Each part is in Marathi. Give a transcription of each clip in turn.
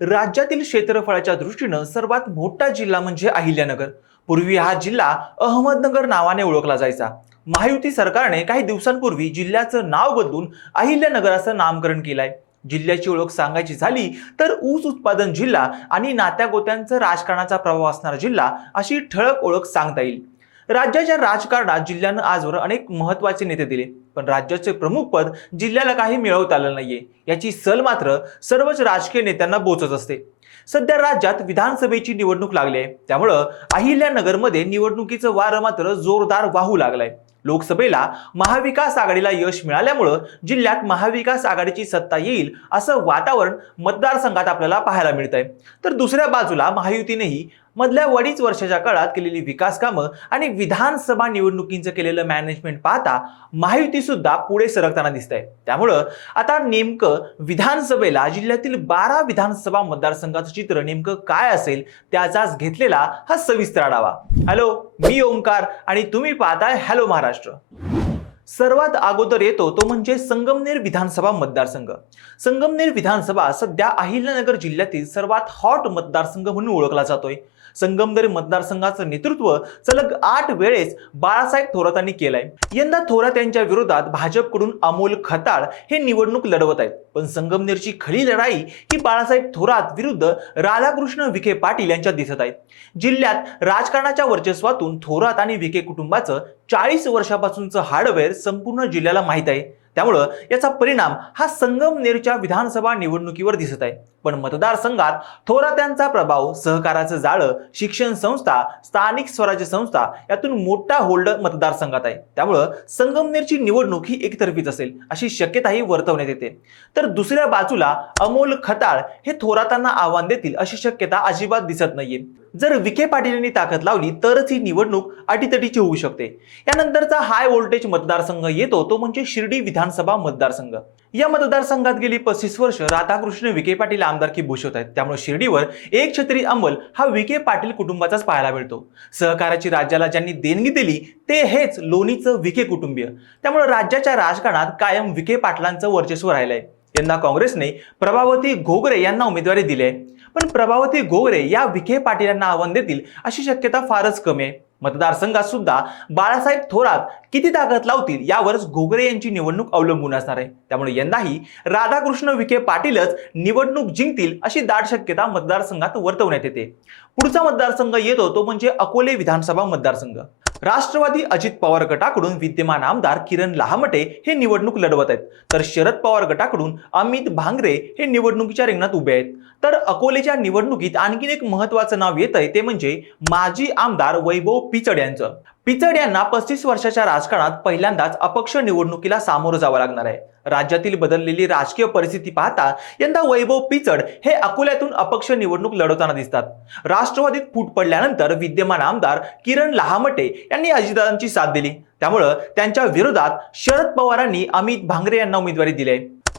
राज्यातील क्षेत्रफळाच्या दृष्टीनं सर्वात मोठा जिल्हा म्हणजे अहिल्यानगर. पूर्वी हा जिल्हा अहमदनगर नावाने ओळखला जायचा. महायुती सरकारने काही दिवसांपूर्वी जिल्ह्याचं नाव बदलून अहिल्यानगर असं नामकरण केलंय. जिल्ह्याची ओळख सांगायची झाली तर ऊस उत्पादन जिल्हा आणि नात्यागोत्यांचं राजकारणाचा प्रभाव असणारा जिल्हा अशी ठळक ओळख सांगता येईल. राज्याच्या राजकारणात जिल्ह्यानं आजवर अनेक महत्त्वाचे नेते दिले. पण राज्याचे प्रमुख पद जिल्ह्याला काही मिळवता आलं नाहीये. याची सल मात्र सर्वच राजकीय नेत्यांना बोचत असते. सध्या राज्यात विधानसभेची निवडणूक लागली आहे. त्यामुळं अहिल्यानगरमध्ये निवडणुकीचं वारं मात्र जोरदार वाहू लागलंय. लोकसभेला महाविकास आघाडीला यश मिळाल्यामुळं जिल्ह्यात महाविकास आघाडीची सत्ता येईल असं वातावरण मतदारसंघात आपल्याला पाहायला मिळत आहे तर दुसऱ्या बाजूला महायुतीनेही मधल्या अडीच वर्षाच्या काळात केलेली विकास कामं आणि विधानसभा निवडणुकींचं केलेलं मॅनेजमेंट पाहता महायुती सुद्धा पुढे सरकताना दिसत आहे त्यामुळं आता नेमकं विधानसभेला जिल्ह्यातील बारा विधानसभा मतदारसंघाचं चित्र नेमकं काय असेल त्याचाच घेतलेला हा सविस्तर आढावा. हॅलो मी ओंकार आणि तुम्ही पाहताय हॅलो महाराष्ट्र. सर्वात अगोदर येतो तो म्हणजे संगमनेर विधानसभा मतदारसंघ. संगमनेर विधानसभा सध्या अहिल्यानगर जिल्ह्यातील सर्वात हॉट मतदारसंघ म्हणून ओळखला जातोय. संगमनेर मतदारसंघाचं नेतृत्व सलग आठ वेळेस बाळासाहेब थोरातांनी केलंय. यंदा थोरात यांच्या विरोधात भाजपकडून अमोल खताळ हे निवडणूक लढवत आहेत. पण संगमनेरची खरी लढाई ही बाळासाहेब थोरात विरुद्ध राधाकृष्ण विखे पाटील यांच्यात दिसत आहे. जिल्ह्यात राजकारणाच्या वर्चस्वातून थोरात आणि विखे कुटुंबाचं चाळीस वर्षापासूनचं हार्डवेअर संपूर्ण जिल्ह्याला माहीत आहे. त्यामुळं याचा परिणाम हा संगमनेरच्या विधानसभा निवडणुकीवर दिसत आहे. पण मतदारसंघात थोरात्यांचा प्रभाव सहकाराचं जाळं शिक्षण संस्था स्थानिक स्वराज्य संस्था यातून मोठा होल्ड मतदारसंघात आहे. त्यामुळं संगमनेरची निवडणूक ही एकतर्फीच असेल अशी शक्यताही वर्तवण्यात येते. तर दुसऱ्या बाजूला अमोल खताळ हे थोरातांना आव्हान देतील अशी शक्यता अजिबात दिसत नाहीये. जर विखे पाटील यांनी ताकद लावली तरच ही निवडणूक अटीतटीची होऊ शकते. यानंतरचा हाय व्होल्टेज मतदारसंघ येतो तो म्हणजे शिर्डी विधानसभा मतदारसंघ. या मतदारसंघात गेली पस्तीस वर्ष राधाकृष्ण विखे पाटील आमदारकी भूषवत आहेत. त्यामुळे शिर्डीवर एक छत्री अंमल हा विखे पाटील कुटुंबाचाच पाहायला मिळतो. सहकाराची राज्याला ज्यांनी देणगी दिली ते हेच लोणीचं विखे कुटुंबीय. त्यामुळे राज्याच्या राजकारणात कायम विखे पाटलांचं वर्चस्व राहिलंय. यंदा काँग्रेसने प्रभावती घोगरे यांना उमेदवारी दिली आहे. पण प्रभावती घोगरे या विखे पाटील यांना आव्हान देतील अशी शक्यता फारच कमी आहे. मतदारसंघात सुद्धा बाळासाहेब थोरात किती ताकद लावतील यावरच घोगरे यांची निवडणूक अवलंबून असणार आहे. त्यामुळे यंदाही राधाकृष्ण विखे पाटीलच निवडणूक जिंकतील अशी दाट शक्यता मतदारसंघात वर्तवण्यात येते. पुढचा मतदारसंघ येतो तो म्हणजे अकोले विधानसभा मतदारसंघ. राष्ट्रवादी अजित पवार गटाकडून विद्यमान आमदार किरण लहामटे हे निवडणूक लढवत आहेत. तर शरद पवार गटाकडून अमित भांगरे हे निवडणुकीच्या रिंगणात उभे आहेत. तर अकोलेच्या निवडणुकीत आणखीन एक महत्वाचं नाव येत आहे ते म्हणजे माजी आमदार वैभव पिचड यांचं. पिचड यांना पस्तीस वर्षाच्या राजकारणात पहिल्यांदाच अपक्ष निवडणुकीला सामोरं जावं लागणार आहे. राज्यातील बदललेली राजकीय परिस्थिती पाहता यंदा वैभव पिचड हे अकोल्यातून अपक्ष निवडणूक लढवताना दिसतात. राष्ट्रवादीत फूट पडल्यानंतर विद्यमान आमदार किरण लहामटे यांनी अजितदादांची साथ दिली. त्यामुळं त्यांच्या विरोधात शरद पवारांनी अमित भांगरे यांना उमेदवारी दिली आहे.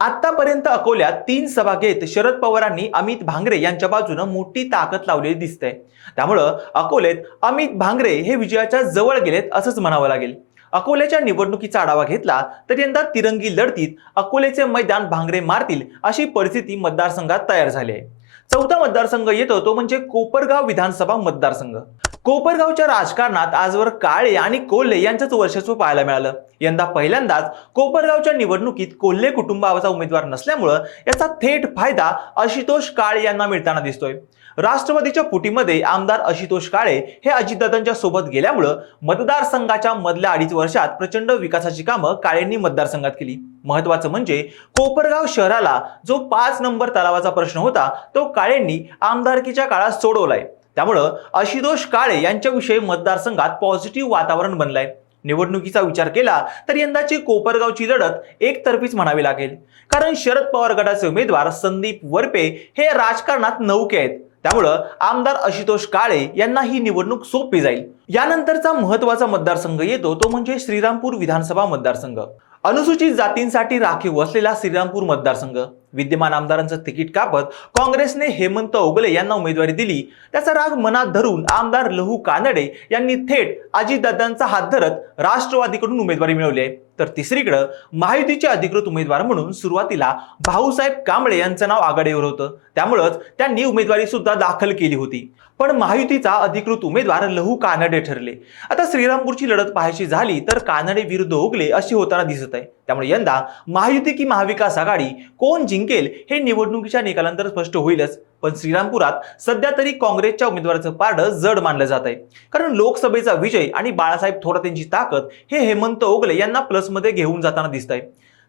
आतापर्यंत अकोल्यात तीन सभा घेत शरद पवारांनी अमित भांगरे यांच्या बाजूनं मोठी ताकद लावलेली दिसते त्यामुळं अकोलेत अमित भांगरे हे विजयाच्या जवळ गेलेत असंच म्हणावं लागेल. अकोल्याच्या निवडणुकीचा आढावा घेतला तर यंदा तिरंगी लढतीत अकोलेचे मैदान भांगरे मारतील अशी परिस्थिती मतदारसंघात तयार झाली आहे. चौथा मतदारसंघ येतो तो म्हणजे कोपरगाव विधानसभा मतदारसंघ. कोपरगावच्या राजकारणात आजवर काळे आणि कोल्हे यांचंच वर्चस्व पाहायला मिळालं. यंदा पहिल्यांदाच कोपरगावच्या निवडणुकीत कोल्हे कुटुंबाचा उमेदवार नसल्यामुळं याचा थेट फायदा आशुतोष काळे यांना मिळताना दिसतोय. राष्ट्रवादीच्या फुटीमध्ये आमदार आशुतोष काळे हे अजितदादांच्या सोबत गेल्यामुळं मतदारसंघाच्या मधल्या अडीच वर्षात प्रचंड विकासाची कामं काळेंनी मतदारसंघात केली. महत्वाचं म्हणजे कोपरगाव शहराला जो पाच नंबर तलावाचा प्रश्न होता तो काळेंनी आमदारकीच्या काळात सोडवलाय. त्यामुळं आशुतोष काळे यांच्याविषयी मतदारसंघात पॉझिटिव्ह वातावरण बनलंय. निवडणुकीचा विचार केला तर यंदाची कोपरगावची लढत एकतर्फीच म्हणावी लागेल. कारण शरद पवार गटाचे उमेदवार संदीप वरपे हे राजकारणात नौके आहेत. त्यामुळं आमदार आशुतोष काळे यांना ही निवडणूक सोपी जाईल. यानंतरचा महत्त्वाचा मतदारसंघ येतो तो म्हणजे श्रीरामपूर विधानसभा मतदारसंघ. अनुसूचित जातींसाठी राखीव असलेला श्रीरामपूर मतदारसंघ. विद्यमान आमदारांचं तिकीट कापत काँग्रेसने हेमंत ओगले यांना उमेदवारी दिली. त्याचा राग मनात धरून आमदार लहू कानडे यांनी थेट अजितदादांचा हात धरत राष्ट्रवादीकडून उमेदवारी मिळवली आहे. तर तिसरीकडं महायुतीचे अधिकृत उमेदवार म्हणून सुरुवातीला भाऊसाहेब कांबळे यांचं नाव आघाडीवर होतं. त्यामुळंच त्यांनी उमेदवारी सुद्धा दाखल केली होती. पण महायुतीचा अधिकृत उमेदवार लहू कानडे ठरले. आता श्रीरामपूरची लढत पाहायची झाली तर कानडे विरुद्ध ओगले अशी होताना दिसत आहे. त्यामुळे यंदा महायुती की महाविकास आघाडी कोण जिंकेल हे निवडणुकीच्या निकालानंतर स्पष्ट होईलच. पण श्रीरामपुरात सध्या तरी काँग्रेसच्या उमेदवाराचं पारडं जड मानलं जात आहे. कारण लोकसभेचा विजय आणि बाळासाहेब थोरात यांची ताकद हे हेमंत ओगले यांना प्लसमध्ये घेऊन जाताना दिसत आहे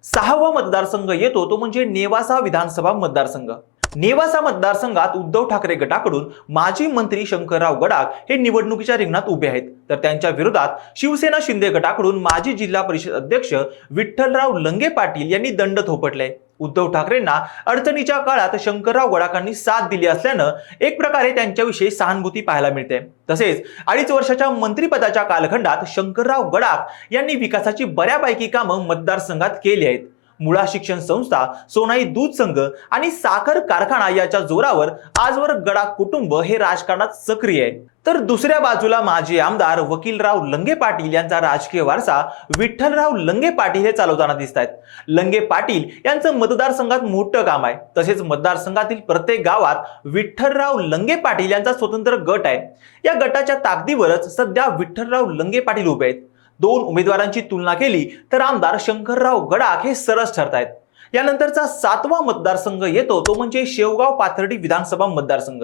सहावा मतदारसंघ येतो तो म्हणजे नेवासा विधानसभा मतदारसंघ. नेवासा मतदारसंघात उद्धव ठाकरे गटाकडून माजी मंत्री शंकरराव गडाख हे निवडणुकीच्या रिंगणात उभे आहेत. तर त्यांच्या विरोधात शिवसेना शिंदे गटाकडून माजी जिल्हा परिषद अध्यक्ष विठ्ठलराव लंगे पाटील यांनी दंड थोपटले. उद्धव ठाकरेंना अडचणीच्या काळात शंकरराव गडाखांनी साथ दिली असल्यानं एक प्रकारे त्यांच्याविषयी सहानुभूती पाहायला मिळते. तसेच अडीच वर्षाच्या मंत्रिपदाच्या कालखंडात शंकरराव गडाख यांनी विकासाची बऱ्यापैकी कामं मतदारसंघात केली आहेत. मुळा शिक्षण संस्था सोनाई दूध संघ आणि साखर कारखाना याच्या जोरावर आजवर गडा कुटुंब हे राजकारणात सक्रिय आहे. तर दुसऱ्या बाजूला माजी आमदार वकीलराव लंगे पाटील यांचा राजकीय वारसा विठ्ठलराव लंगे पाटील हे चालवताना दिसत आहेत लंगे पाटील यांचं मतदारसंघात मोठं काम आहे. तसेच मतदारसंघातील प्रत्येक गावात विठ्ठलराव लंगे पाटील यांचा स्वतंत्र गट आहे. या गटाच्या ताकदीवरच सध्या विठ्ठलराव लंगे पाटील उभे आहेत. दोन उमेदवारांची तुलना केली तर आमदार शंकरराव गडाख हे सरस ठरतायत. यानंतरचा सातवा मतदारसंघ येतो तो म्हणजे शेवगाव पाथर्डी विधानसभा मतदारसंघ.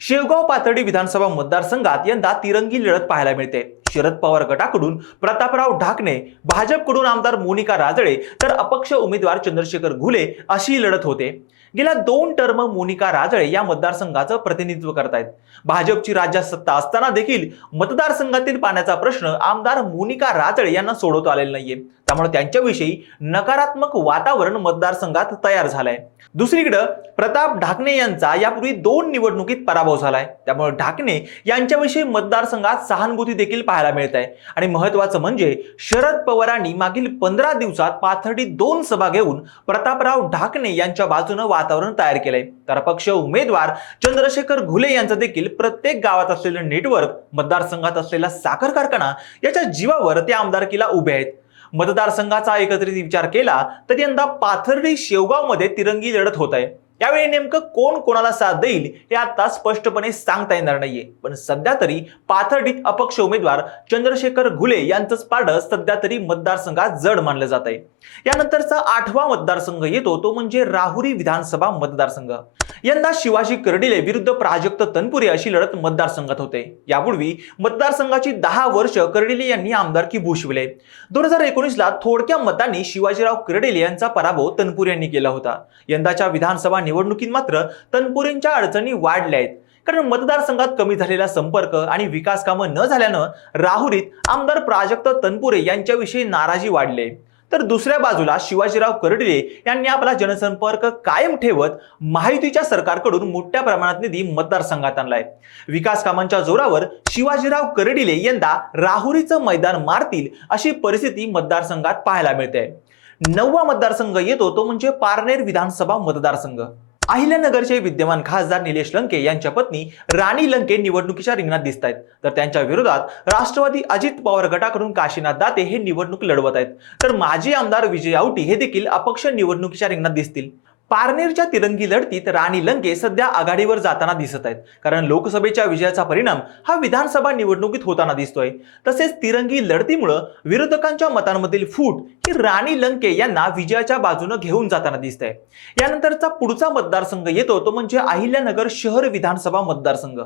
शेवगाव पाथर्डी विधानसभा मतदारसंघात यंदा तिरंगी लढत पाहायला मिळते. शरद पवार गटाकडून प्रतापराव ढाकणे भाजपकडून आमदार मोनिका राजळे तर अपक्ष उमेदवार चंद्रशेखर घुले अशी लढत होते. गेल्या दोन टर्म मोनिका राजळे या मतदारसंघाचं प्रतिनिधित्व करतायत. भाजपची राज्यात सत्ता असताना देखील मतदारसंघातील पाण्याचा प्रश्न आमदार मोनिका राजळे यांना सोडवता आलेला नाहीये. त्यामुळे त्यांच्याविषयी नकारात्मक वातावरण मतदारसंघात तयार झालंय. दुसरीकडं प्रताप ढाकणे यांचा यापूर्वी दोन निवडणुकीत पराभव झालाय. त्यामुळे ढाकणे यांच्याविषयी मतदारसंघात सहानुभूती देखील पाहायला मिळत आहे आणि महत्वाचं म्हणजे शरद पवारांनी मागील पंधरा दिवसात पाथर्डी दोन सभा घेऊन प्रतापराव ढाकणे यांच्या बाजूनं वातावरण तयार केलंय. तर अपक्ष उमेदवार चंद्रशेखर घुले यांचं देखील प्रत्येक गावात असलेलं नेटवर्क मतदारसंघात असलेला साखर कारखाना याच्या जीवावर ते आमदारकीला उभे आहेत. मतदारसंघाचा एकत्रित विचार केला तर यंदा पाथर्डी शेवगावमध्ये तिरंगी लढत होत आहे. यावेळी नेमकं कोण कोणाला साथ देईल हे आता स्पष्टपणे सांगता येणार नाहीये. पण सध्या तरी पाथर्डीत अपक्ष उमेदवार चंद्रशेखर घुले यांचंच पारडं सध्या तरी मतदारसंघात जड मानलं जात आहे. यानंतरचा आठवा मतदारसंघ येतो तो म्हणजे राहुरी विधानसभा मतदारसंघ. यंदा शिवाजी कर्डिले विरुद्ध प्राजक्त तनपुरे अशी लढत मतदारसंघात होते. यापूर्वी मतदारसंघाची दहा वर्ष कर्डिले यांनी आमदारकी भूषविले. दोन हजार एकोणीसला थोडक्या मतांनी शिवाजीराव कर्डिले यांचा पराभव तनपुरे यांनी केला होता. यंदाच्या विधानसभा निवडणुकीत मात्र तनपुरेंच्या अडचणी वाढल्या आहेत. कारण मतदारसंघात कमी झालेला संपर्क आणि विकास कामं न झाल्यानं राहुरीत आमदार प्राजक्त तनपुरे यांच्याविषयी नाराजी वाढली तर दुसऱ्या बाजूला शिवाजीराव कर्डिले यांनी आपला जनसंपर्क कायम ठेवत महायुतीच्या सरकारकडून मोठ्या प्रमाणात निधी मतदारसंघात आणलाय. विकास कामांच्या जोरावर शिवाजीराव कर्डिले यंदा राहुरीचं मैदान मारतील अशी परिस्थिती मतदारसंघात पाहायला मिळते. नववा मतदारसंघ येतो तो म्हणजे पारनेर विधानसभा मतदारसंघ. अहिल्यानगरचे विद्यमान खासदार निलेश लंके यांच्या पत्नी राणी लंके निवडणुकीच्या रिंगणात दिसत आहेत तर त्यांच्या विरोधात राष्ट्रवादी अजित पवार गटाकडून काशीनाथ दाते हे निवडणूक लढवत आहेत. तर माजी आमदार विजय आवटी हे देखील अपक्ष निवडणुकीच्या रिंगणात दिसतील. पारनेरच्या तिरंगी लढतीत राणी लंके सध्या आघाडीवर जाताना दिसत आहेत. कारण लोकसभेच्या विजयाचा परिणाम हा विधानसभा निवडणुकीत होताना दिसतोय. तसेच तिरंगी लढतीमुळं विरोधकांच्या मतांमधील फूट ही राणी लंके यांना विजयाच्या बाजूनं घेऊन जाताना दिसत आहे यानंतरचा पुढचा मतदारसंघ येतो तो म्हणजे अहिल्यानगर शहर विधानसभा मतदारसंघ.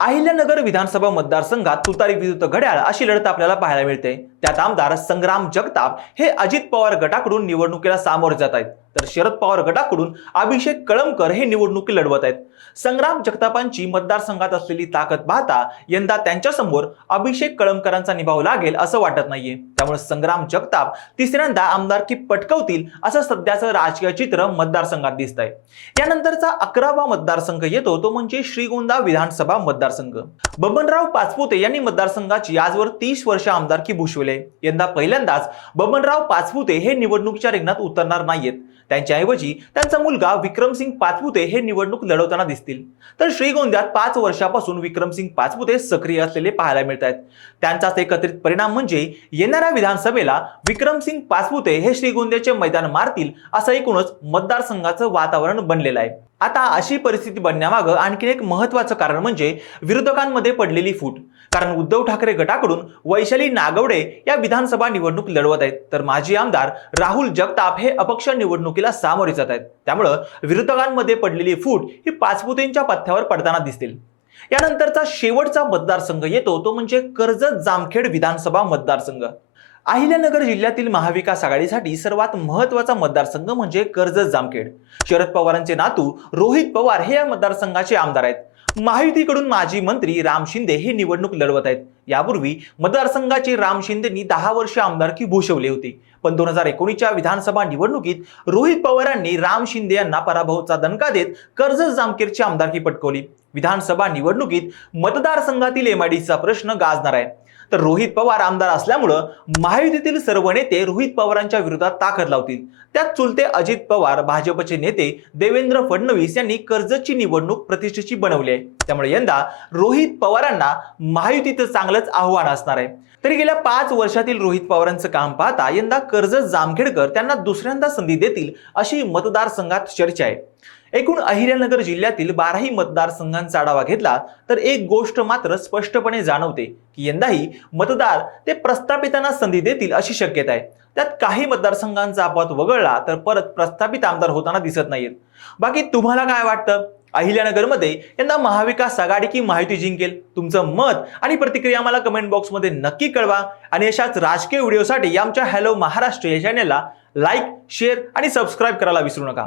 अहिल्यानगर विधानसभा मतदारसंघात तुतारी विरुद्ध घड्याळ अशी लढत आपल्याला पाहायला मिळते. त्यात आमदार संग्राम जगताप हे अजित पवार गटाकडून निवडणुकीला सामोरे जात आहेत. तर शरद पवार गटाकडून अभिषेक कळमकर हे निवडणुकी लढवत आहेत. संग्राम जगतापांची मतदारसंघात असलेली ताकद पाहता यंदा त्यांच्यासमोर अभिषेक कळमकरांचा निभाव लागेल असं वाटत नाहीये. त्यामुळे संग्राम जगताप तिसऱ्यांदा आमदारकी पटकवतील असं सध्याचं राजकीय चित्र मतदारसंघात दिसत आहे यानंतरचा अकरावा मतदारसंघ येतो तो म्हणजे श्रीगोंदा विधानसभा मतदारसंघ. बबनराव पाचपुते यांनी मतदारसंघाची आजवर तीस वर्ष आमदारकी भूषविले. यंदा पहिल्यांदाच बबनराव पाचपुते हे निवडणुकीच्या रिंगणात उतरणार नाहीयेत. त्यांच्याऐवजी त्यांचा मुलगा विक्रमसिंग पाचपुते हे निवडणूक लढवताना दिसतील. तर श्रीगोंद्यात पाच वर्षापासून विक्रमसिंग पाचपुते सक्रिय असलेले पाहायला मिळत आहेत त्यांचाच एकत्रित परिणाम म्हणजे येणाऱ्या विधानसभेला विक्रमसिंग पाचपुते हे श्रीगोंद्याचे मैदान मारतील असं एकूणच मतदारसंघाचं वातावरण बनलेलं आहे. आता अशी परिस्थिती बनण्यामागं आणखी एक महत्वाचं कारण म्हणजे विरोधकांमध्ये पडलेली फूट. कारण उद्धव ठाकरे गटाकडून वैशाली नागवडे या विधानसभा निवडणूक लढवत आहेत. तर माजी आमदार राहुल जगताप हे अपक्ष निवडणुकीला सामोरे जात आहेत. त्यामुळं विरोधकांमध्ये पडलेली फूट ही पाचपुतेंच्या पथ्यावर पडताना दिसतील. यानंतरचा शेवटचा मतदारसंघ येतो तो म्हणजे कर्जत जामखेड विधानसभा मतदारसंघ. अहिल्यानगर जिल्ह्यातील महाविकास आघाडीसाठी सर्वात महत्त्वाचा मतदारसंघ म्हणजे कर्जत जामखेड. शरद पवारांचे नातू रोहित पवार हे या मतदारसंघाचे आमदार आहेत. महायुतीकडून माजी मंत्री राम शिंदे हे निवडणूक लढवत आहेत. यापूर्वी मतदारसंघाचे राम शिंदेनी दहा वर्ष आमदारकी भूषवली होती. पण दोन हजार एकोणीसच्या विधानसभा निवडणुकीत रोहित पवारांनी राम शिंदे यांना पराभवाचा दणका देत कर्जत जामखेडची आमदारकी पटकवली. विधानसभा निवडणुकीत मतदारसंघातील एमआयडीचा प्रश्न गाजणार आहे. तर रोहित पवार आमदार असल्यामुळं महायुतीतील सर्व नेते रोहित पवारांच्या विरोधात ताकद लावतील. त्यात चुलते अजित पवार भाजपचे नेते देवेंद्र फडणवीस यांनी कर्जतची निवडणूक प्रतिष्ठेची बनवली आहे. त्यामुळे यंदा रोहित पवारांना महायुतीचं चांगलंच आव्हान असणार आहे. तरी गेल्या पाच वर्षातील रोहित पवारांचं काम पाहता यंदा कर्जत जामखेडकर त्यांना दुसऱ्यांदा संधी देतील अशी मतदारसंघात चर्चा आहे. एकूण अहिल्यानगर जिल्ह्यातील बाराही मतदारसंघांचा आढावा घेतला तर एक गोष्ट मात्र स्पष्टपणे जाणवते की यंदाही मतदार ते प्रस्थापितांना संधी देतील अशी शक्यता आहे. त्यात काही मतदारसंघांचा अपवाद वगळला तर परत प्रस्थापित आमदार होताना दिसत नाहीत बाकी तुम्हाला काय वाटतं? अहिल्यानगरमध्ये यंदा महाविकास आघाडी की माहिती जिंकेल. तुमचं मत आणि प्रतिक्रिया आम्हाला कमेंट बॉक्समध्ये नक्की कळवा. आणि अशाच राजकीय व्हिडिओसाठी आमच्या हॅलो महाराष्ट्र या चॅनेलला लाईक शेअर आणि सबस्क्राईब करायला विसरू नका.